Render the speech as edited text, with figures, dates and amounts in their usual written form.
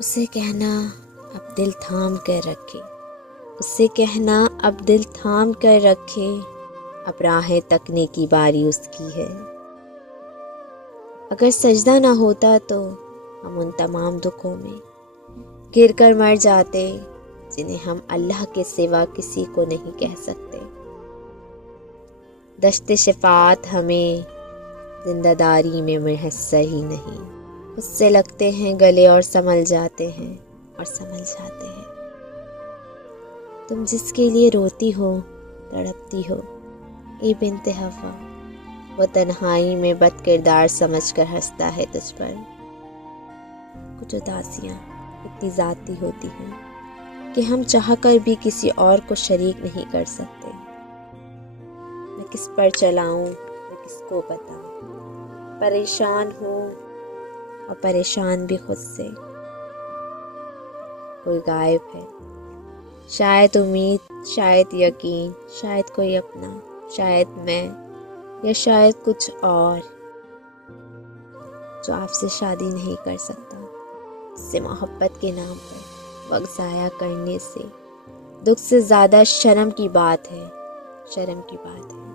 اسے کہنا اب دل تھام کر رکھے، اسے کہنا اب دل تھام کر رکھے، اب راہیں تکنے کی باری اس کی ہے۔ اگر سجدہ نہ ہوتا تو ہم ان تمام دکھوں میں گر کر مر جاتے جنہیں ہم اللہ کے سوا کسی کو نہیں کہہ سکتے۔ دشت شفاعت ہمیں زندہ داری میں میسر ہی نہیں، اس سے لگتے ہیں گلے اور سنبھل جاتے ہیں اور سنبھل جاتے ہیں۔ تم جس کے لیے روتی ہو، تڑپتی ہو، اے بنت حوا، وہ تنہائی میں بد کردار سمجھ کر ہنستا ہے تجھ پر۔ کچھ اداسیاں اتنی ذاتی ہوتی ہیں کہ ہم چاہ کر بھی کسی اور کو شریک نہیں کر سکتے۔ میں کس پر چلاؤں، میں کس کو بتاؤں، پریشان ہوں اور پریشان بھی خود سے۔ کوئی غائب ہے، شاید امید، شاید یقین، شاید کوئی اپنا، شاید میں، یا شاید کچھ اور، جو آپ سے شادی نہیں کر سکتا۔ اس سے محبت کے نام پر وقت ضائع کرنے سے دکھ سے زیادہ شرم کی بات ہے، شرم کی بات ہے۔